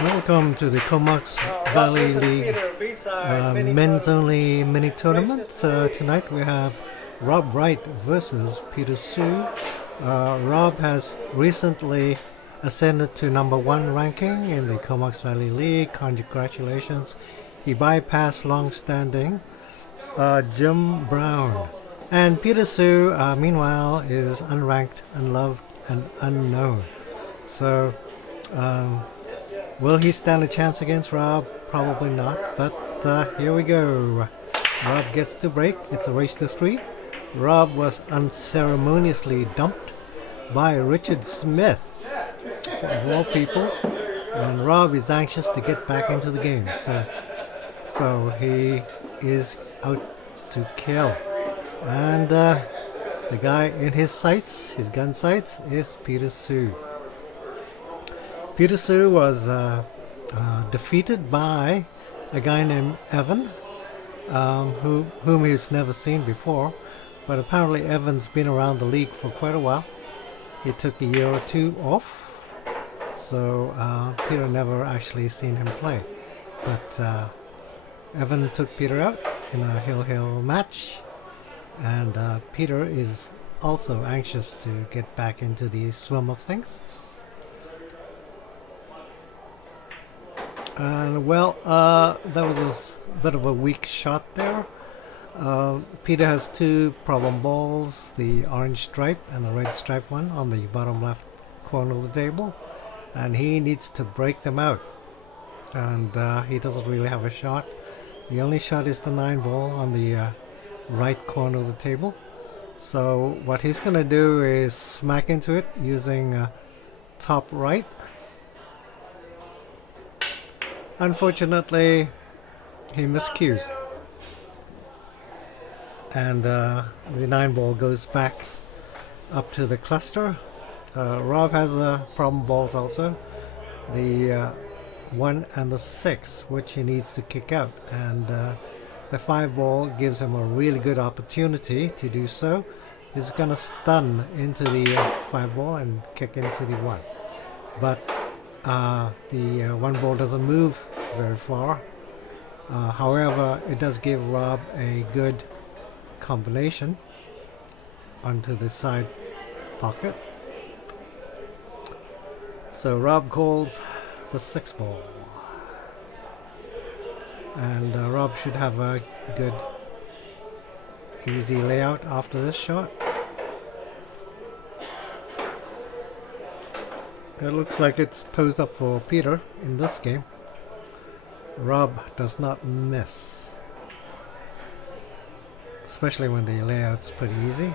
Welcome to the Comox Valley League men's only mini tournament. Tonight we have Rob Wright versus Peter Sue. Rob has recently ascended to #1 ranking in the Comox Valley League. Congratulations. He bypassed long-standing Jim Brown. And Peter Sue, meanwhile, is unranked, unloved, and unknown. So, will he stand a chance against Rob? Probably not, but here we go. Rob gets to break. It's a race to 3. Rob was unceremoniously dumped by Richard Smith, of all people, and Rob is anxious to get back into the game. So he is out to kill. And the guy in his sights, his gun sights, is Peter Sue. Peter Sue was defeated by a guy named Evan, whom he's never seen before, but apparently Evan's been around the league for quite a while. He took a year or 2 off, so Peter never actually seen him play. But Evan took Peter out in a hill match, and Peter is also anxious to get back into the swim of things. And well, that was a bit of a weak shot there. Peter has 2 problem balls, the orange stripe and the red stripe one on the bottom left corner of the table, and he needs to break them out. And he doesn't really have a shot. The only shot is the 9 ball on the right corner of the table. So what he's gonna do is smack into it using top right. Unfortunately, he miscues, and the 9 ball goes back up to the cluster. Rob has problem balls also, the 1 and the 6, which he needs to kick out, and the 5 ball gives him a really good opportunity to do so. He's gonna stun into the 5 ball and kick into the 1, but the 1 ball doesn't move very far. However, it does give Rob a good combination onto the side pocket. So Rob calls the 6 ball, and Rob should have a good easy layout after this shot. It looks like it's toes up for Peter in this game. Rob does not miss, especially when the layout's pretty easy.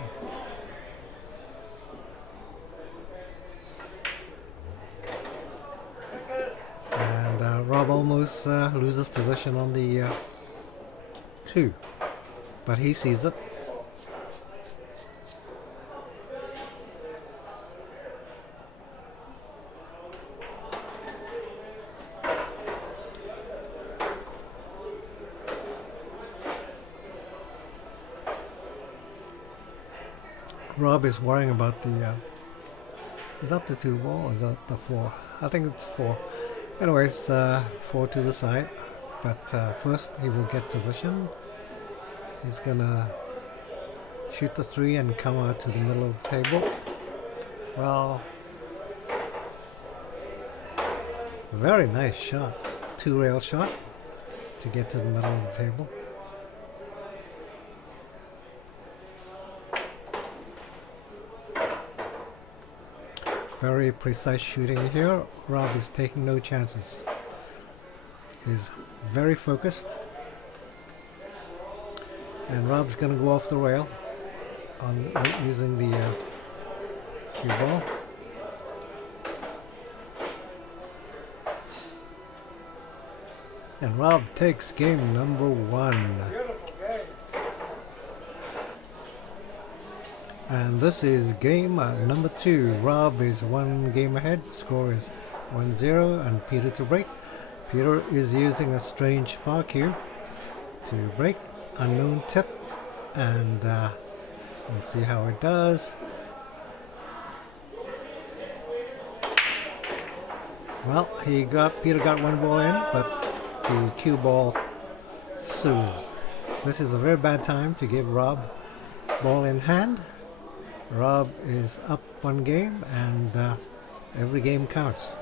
And Rob almost loses position on the 2, but he sees it. Rob is worrying about the is that the 2 ball or is that the 4? I think it's 4. Anyways, 4 to the side, but first he will get position. He's gonna shoot the 3 and come out to the middle of the table. Well, very nice shot, 2-rail shot to get to the middle of the table. Very precise shooting here. Rob is taking no chances. He's very focused. And Rob's going to go off the rail on using the cue ball. And Rob takes game #1. And this is game #2. Rob is 1 game ahead. Score is 1-0, and Peter to break. Peter is using a strange bar cue to break. Unknown tip, and we'll see how it does. Well, Peter got one ball in, but the cue ball sues. This is a very bad time to give Rob ball in hand. Rob is up one game, and every game counts.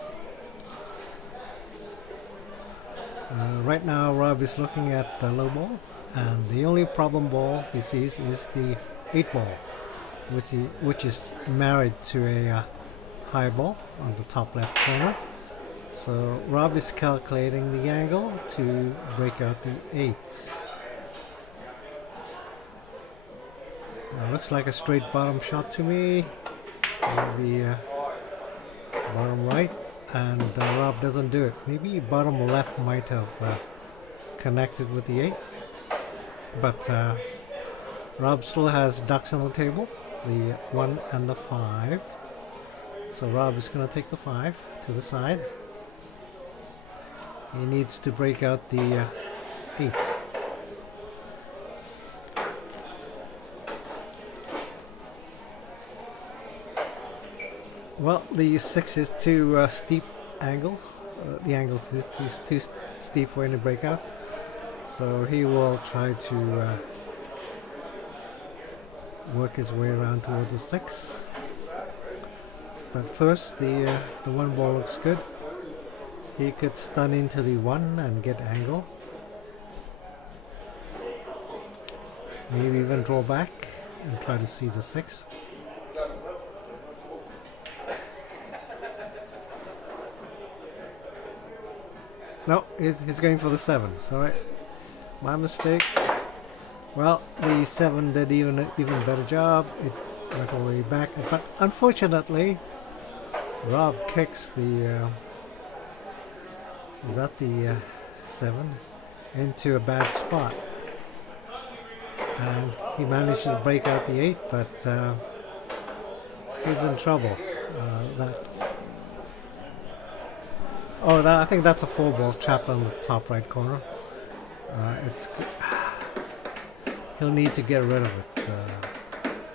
Right now, Rob is looking at the low ball, and the only problem ball he sees is the 8 ball, which is married to a high ball on the top left corner. So Rob is calculating the angle to break out the 8s. Looks like a straight bottom shot to me. Maybe bottom right, and Rob doesn't do it. Maybe bottom left might have connected with the 8, but Rob still has ducks on the table, the 1 and the 5. So Rob is going to take the 5 to the side. He needs to break out the 8. Well, the 6 is too steep angle. The angle is too steep for any breakout. So he will try to work his way around towards the 6. But first, the 1 ball looks good. He could stun into the 1 and get angle. Maybe even draw back and try to see the 6. No, he's going for the 7. Sorry, my mistake. Well, the 7 did even better job. It went all the way back, but unfortunately, Rob kicks the is that the 7 into a bad spot, and he managed to break out the 8, but he's in trouble. I think that's a 4 ball trapped on the top right corner. He'll need to get rid of it.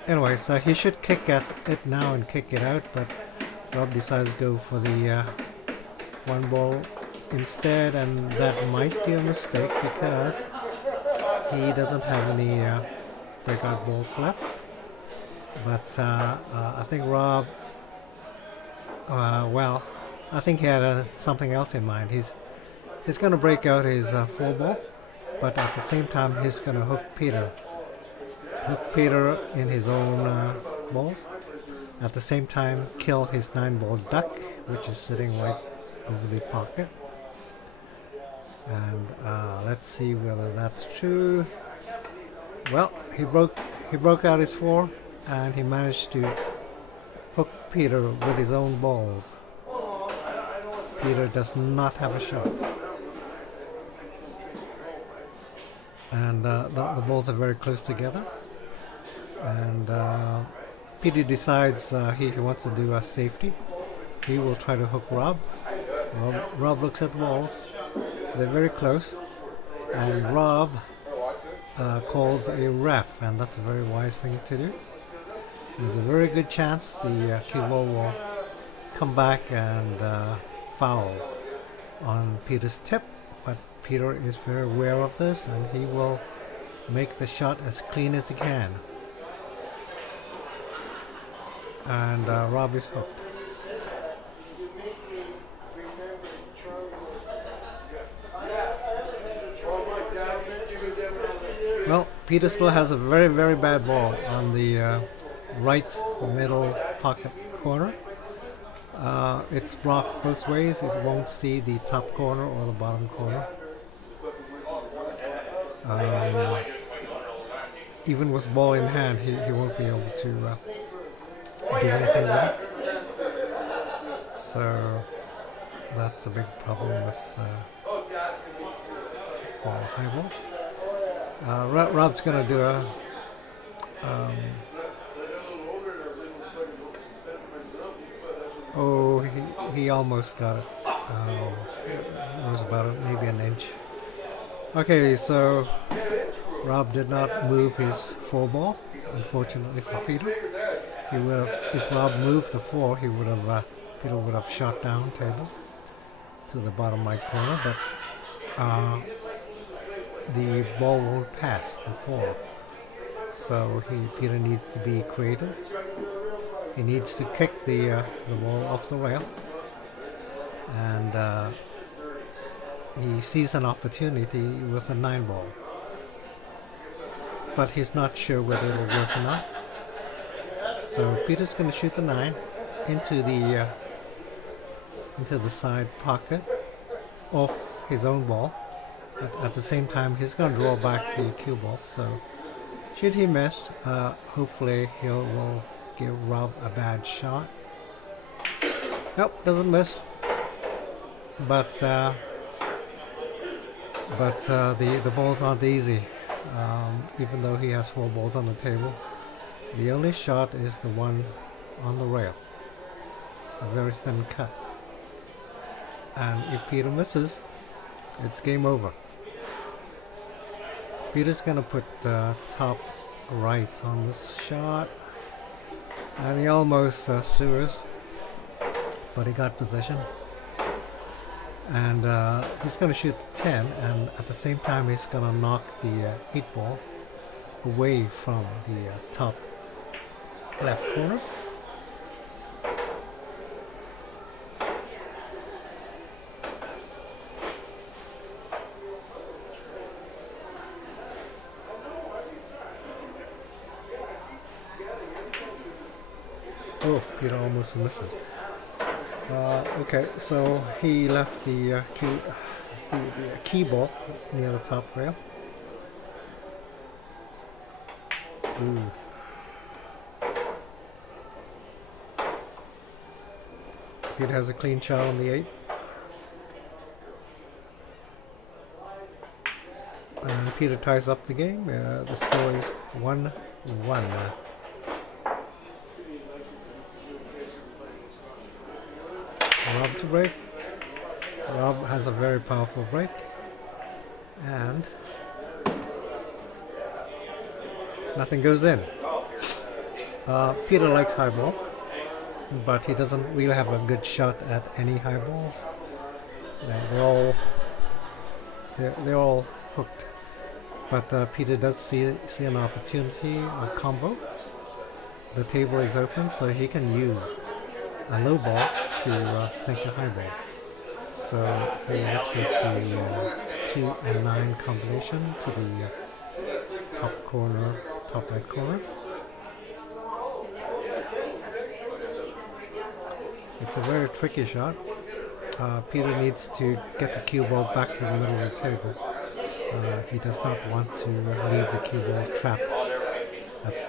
Anyway, so he should kick at it now and kick it out, but Rob decides to go for the 1 ball instead, and that might be a mistake because he doesn't have any breakout balls left. But I think Rob, I think he had something else in mind. He's going to break out his 4 ball, but at the same time he's going to hook Peter in his own balls. At the same time, kill his 9 ball duck, which is sitting right over the pocket. And let's see whether that's true. Well, he broke out his 4, and he managed to hook Peter with his own balls. Peter does not have a shot, and the balls are very close together. And Peter decides he wants to do a safety. He will try to hook Rob. Rob looks at the balls. They're very close, and Rob calls a ref, and that's a very wise thing to do. There's a very good chance the cue ball will come back and foul on Peter's tip, but Peter is very aware of this, and he will make the shot as clean as he can. And Rob is hooked. Well, Peter still has a very, very bad ball on the right middle pocket corner. It's blocked both ways. It won't see the top corner or the bottom corner. Even with ball in hand, he won't be able to do anything with it. So that's a big problem with for high ball. Rob's gonna do a he almost got it. It was about maybe an inch. Okay, so Rob did not move his 4 ball, unfortunately for Peter. He would have, if Rob moved the 4, he would have Peter would have shot down table. to the bottom right corner, but the ball won't pass the fall. So Peter needs to be creative. He needs to kick the ball off the rail, and he sees an opportunity with a 9 ball, but he's not sure whether it'll work or not. So Peter's going to shoot the 9 into the side pocket of his own ball. At the same time, he's going to draw back the cue ball. So should he miss, hopefully will give Rob a bad shot. Nope, doesn't miss. But the balls aren't easy. Even though he has 4 balls on the table, the only shot is the one on the rail, a very thin cut. And if Peter misses, it's game over. Peter's gonna put top right on this shot, and he almost sewers, but he got possession. And he's going to shoot the 10, and at the same time he's going to knock the 8 ball away from the top left corner. Oh, Peter almost misses. Okay, so he left the key ball near the top rail. Ooh. Peter has a clean shot on the 8. And Peter ties up the game. The score is 1-1. Rob to break. Rob has a very powerful break, and nothing goes in. Peter likes high ball, but he doesn't really have a good shot at any high balls. They're all hooked. But Peter does see an opportunity, a combo. The table is open, so he can use a low ball to sink a high ball. So he looks at the 2 and 9 combination to the top right corner. It's a very tricky shot. Peter needs to get the cue ball back to the middle of the table. He does not want to leave the cue ball trapped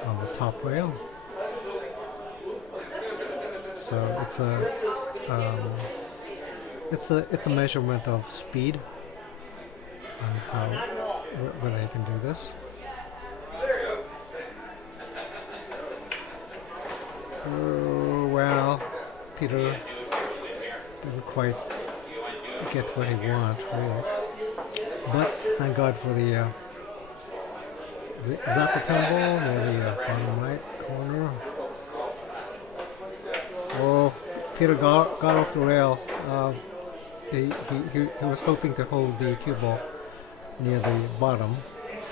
on the top rail. So it's a measurement of speed and whether he can do this. Well, Peter didn't quite get what he wanted, really. But thank God for the is that the 10 ball near the bottom right corner? Oh, Peter got off the rail. He was hoping to hold the cue ball near the bottom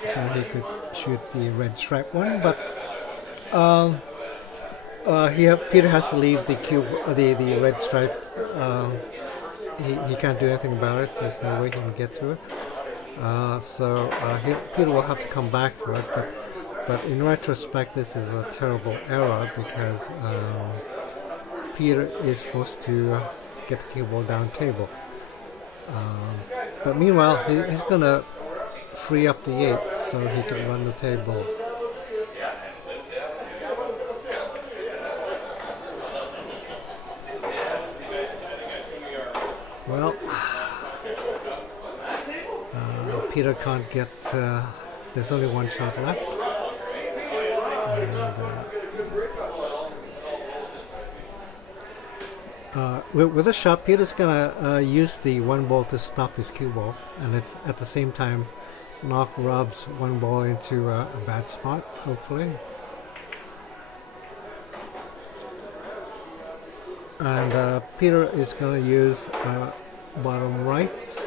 so he could shoot the red stripe one, but Peter has to leave the red stripe. He can't do anything about it. There's no way he can get to it. So Peter will have to come back for it. But in retrospect, this is a terrible error because Peter is forced to get the cue ball down table. But meanwhile, he's gonna free up the 8 so he can run the table. Well, Peter can't get. There's only one shot left. And, with a shot, Peter's gonna use the 1 ball to stop his cue ball, and it's at the same time knock Rob's 1 ball into a bad spot, hopefully. And Peter is gonna use bottom right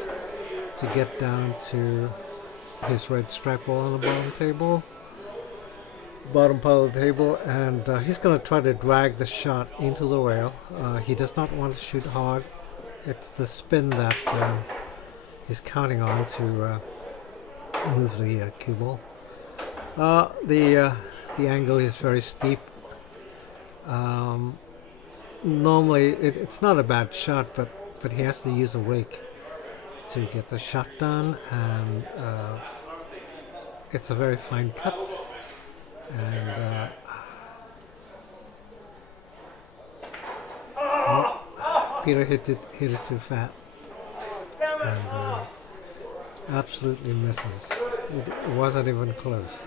to get down to his red strike ball on the bottom part of the table, and he's going to try to drag the shot into the rail. He does not want to shoot hard. It's the spin that he's counting on to move the cue ball. The angle is very steep. Normally it's not a bad shot, but he has to use a rake to get the shot done, and it's a very fine cut, and Peter hit it too fat, and absolutely misses. It wasn't even close.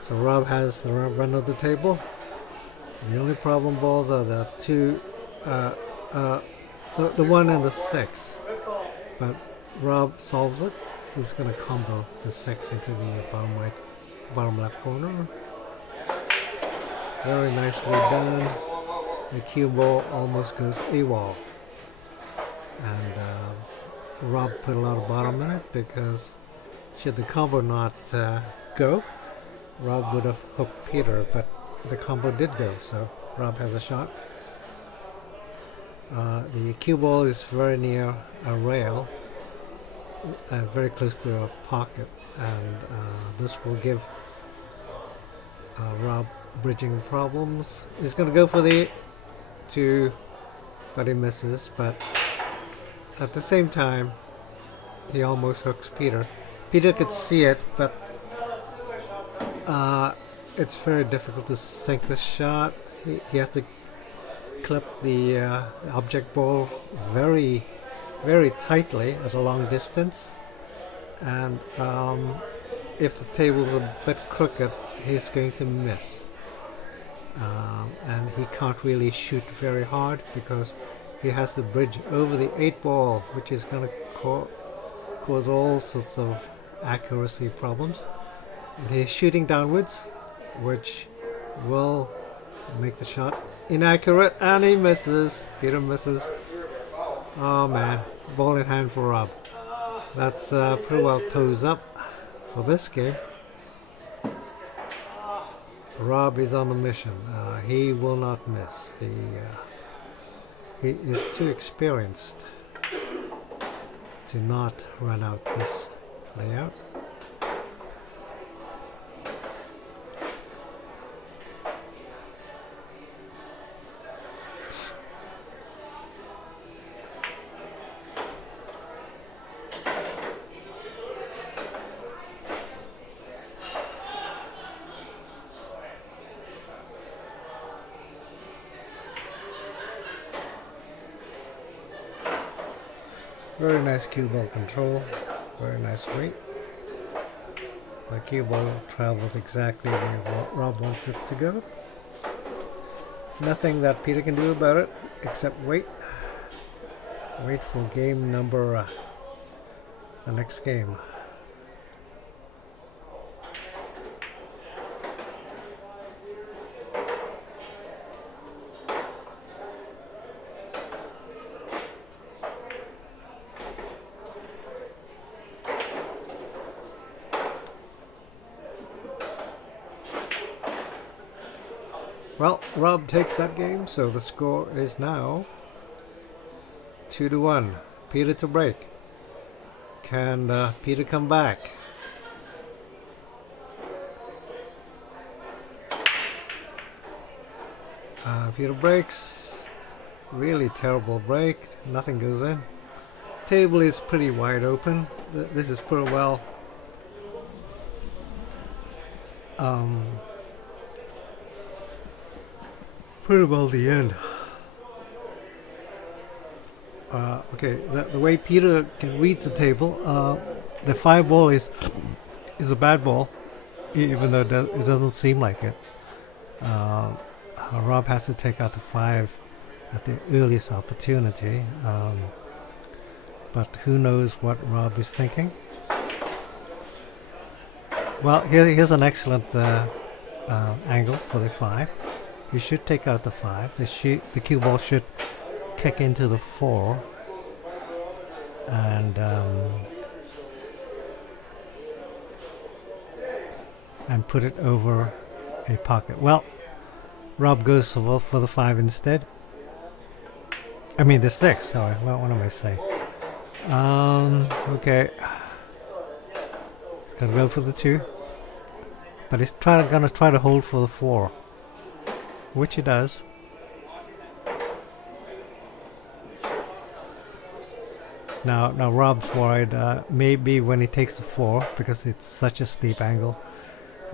So Rob has the run of the table. The only problem balls are the two, the 1 and the 6. But Rob solves it. He's going to combo the 6 into the bottom left corner. Very nicely done. The cue ball almost goes AWOL. And Rob put a lot of bottom in it, because should the combo not go, Rob would have hooked Peter, but the combo did go, so Rob has a shot. The cue ball is very near a rail, very close to a pocket, and this will give Rob bridging problems. He's going to go for the 2, but he misses, but at the same time he almost hooks Peter. Peter could see it, but it's very difficult to sink the shot. He has to clip the object ball very, very tightly at a long distance, and if the table's a bit crooked, he's going to miss, and he can't really shoot very hard because he has to bridge over the 8 ball, which is going to cause all sorts of accuracy problems. And he's shooting downwards, which will make the shot inaccurate, and he misses. Peter misses. Oh man, ball in hand for Rob. That's pretty well toes up for this game. Rob is on a mission. He will not miss. He is too experienced to not run out this layout. Very nice cue ball control, very nice weight. The cue ball travels exactly where Rob wants it to go. Nothing that Peter can do about it except wait. Wait for game number, the next game. Well, Rob takes that game, so the score is now 2-1. Peter to break. Can Peter come back? Peter breaks. Really terrible break. Nothing goes in. Table is pretty wide open. This is pretty well the end. Okay, the way Peter can read the table, the 5 ball is a bad ball, even though it doesn't seem like it. Rob has to take out the 5 at the earliest opportunity, but who knows what Rob is thinking. Well, here's an excellent angle for the 5. You should take out the 5. The cue ball should kick into the 4. and put it over a pocket. Well, Rob goes for the 5 instead. I mean the 6, sorry, what am I saying? Okay. He's gonna go for the 2. But he's gonna try to hold for the 4. Which he does. Now Rob's worried, maybe when he takes the 4, because it's such a steep angle,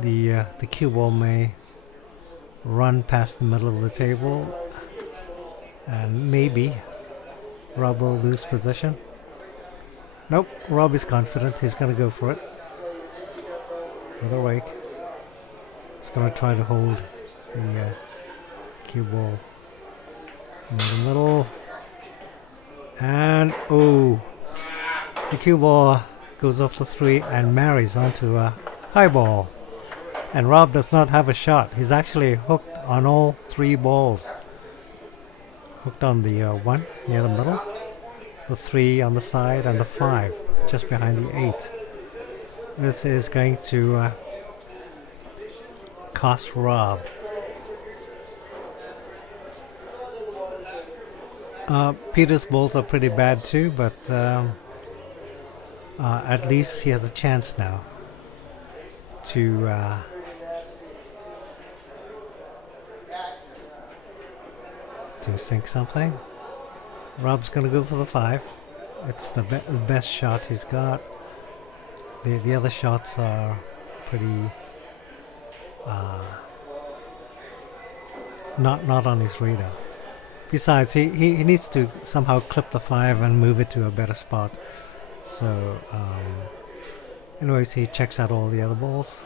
the cue ball may run past the middle of the table, and maybe Rob will lose position. Nope, Rob is confident. He's gonna go for it with a rake. He's gonna try to hold the cue ball in the middle. And oh, the cue ball goes off the 3 and marries onto a high ball. And Rob does not have a shot. He's actually hooked on all 3 balls. Hooked on the 1 near the middle, the 3 on the side, and the 5 just behind the 8. This is going to cost Rob. Peter's balls are pretty bad too, but at least he has a chance now to sink something. Rob's gonna go for the 5. It's the best shot he's got. The other shots are pretty not on his radar. Besides, he needs to somehow clip the 5 and move it to a better spot. So, anyways, he checks out all the other balls.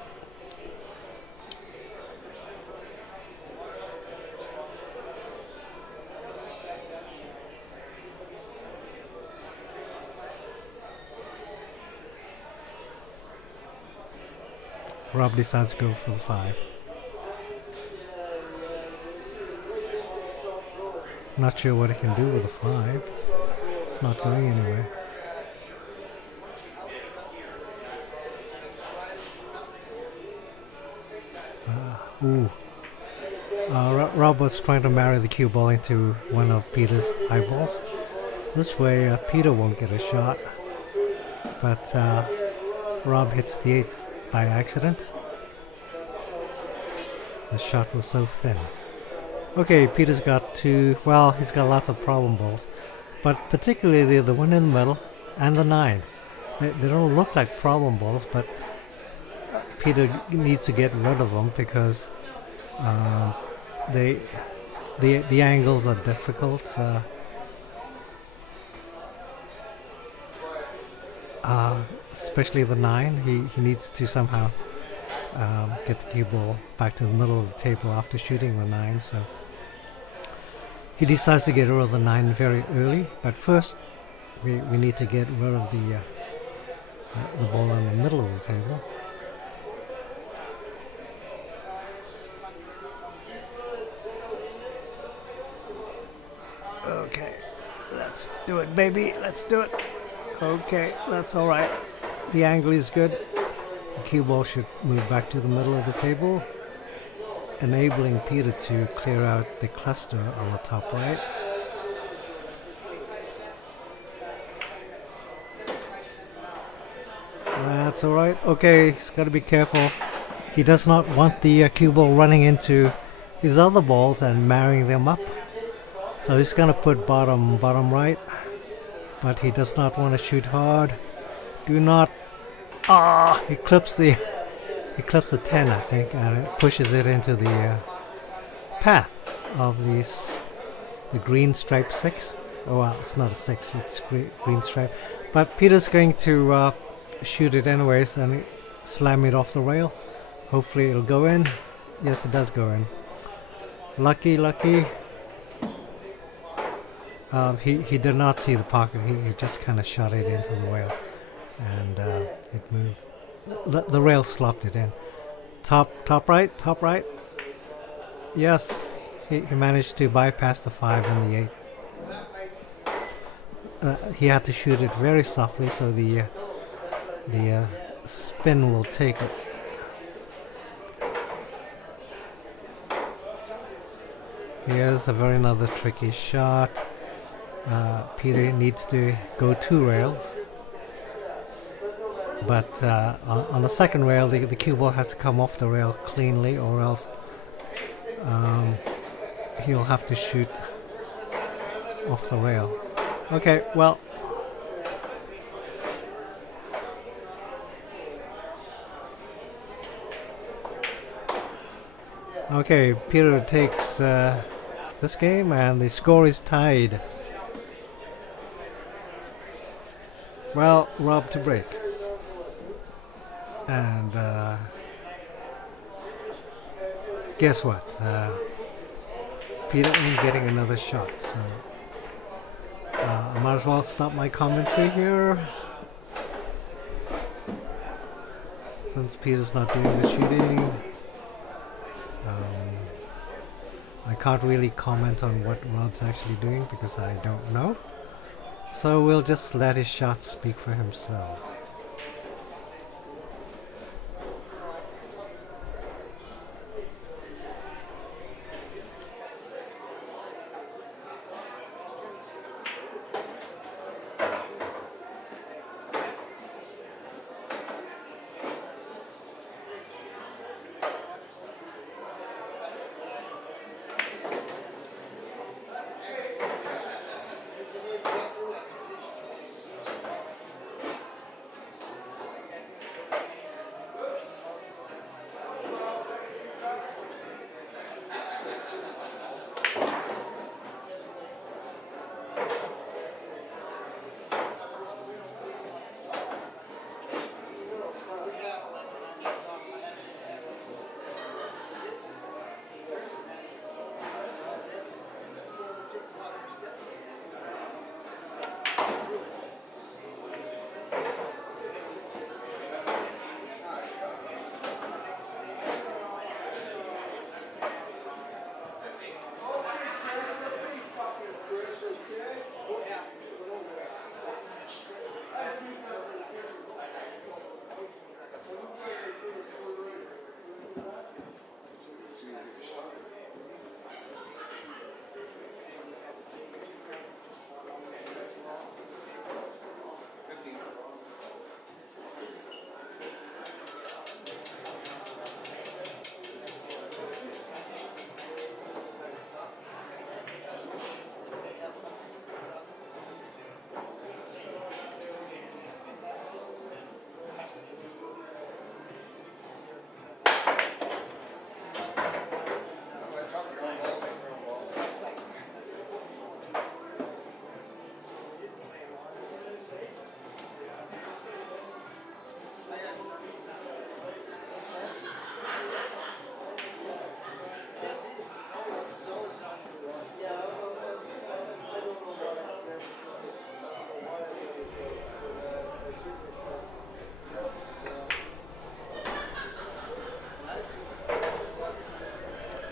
Rob decides to go for the 5. Not sure what he can do with the 5. It's not going anywhere. Rob was trying to marry the cue ball into one of Peter's eyeballs. This way Peter won't get a shot. But Rob hits the 8 by accident. The shot was so thin. Okay, Peter's got 2, well, he's got lots of problem balls, but particularly the one in the middle and the 9. They don't look like problem balls, but Peter needs to get rid of them because the angles are difficult. Especially the 9, he needs to somehow get the cue ball back to the middle of the table after shooting the 9. So he decides to get rid of the 9 very early, but first we need to get rid of the ball in the middle of the table. Okay, let's do it, baby. Let's do it. Okay, that's all right. The angle is good. The cue ball should move back to the middle of the table, enabling Peter to clear out the cluster on the top right. That's all right. Okay, he's got to be careful. He does not want the cue ball running into his other balls and marrying them up. So he's going to put bottom right, but he does not want to shoot hard. Do not. He clips the 10, I think, and it pushes it into the path of the green stripe 6. Oh well, it's not a 6, it's green stripe. But Peter's going to shoot it anyways and slam it off the rail. Hopefully it'll go in. Yes, it does go in. Lucky. He did not see the pocket. He just kind of shot it into the rail, and it moved. The rail slopped it in. Top right. Yes, he managed to bypass the 5 and the 8. he had to shoot it very softly so the spin will take it. Here's a very another tricky shot. Peter needs to go 2 rails, but on the second rail the cue ball has to come off the rail cleanly, or else he'll have to shoot off the rail. Okay, well, okay, Peter takes this game and the score is tied. Well, Rob to break. And guess what? Peter ain't getting another shot, so I might as well stop my commentary here, since Peter's not doing the shooting. I can't really comment on what Rob's actually doing because I don't know. So we'll just let his shot speak for himself.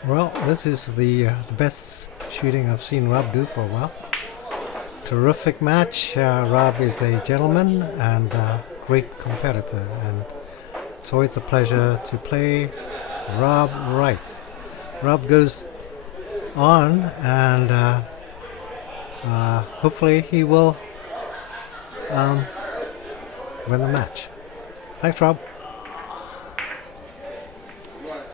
Well, this is the best shooting I've seen Rob do for a while. Terrific match. Rob is a gentleman and a great competitor, and it's always a pleasure to play Rob Wright. Rob goes on, and hopefully he will win the match. Thanks, Rob.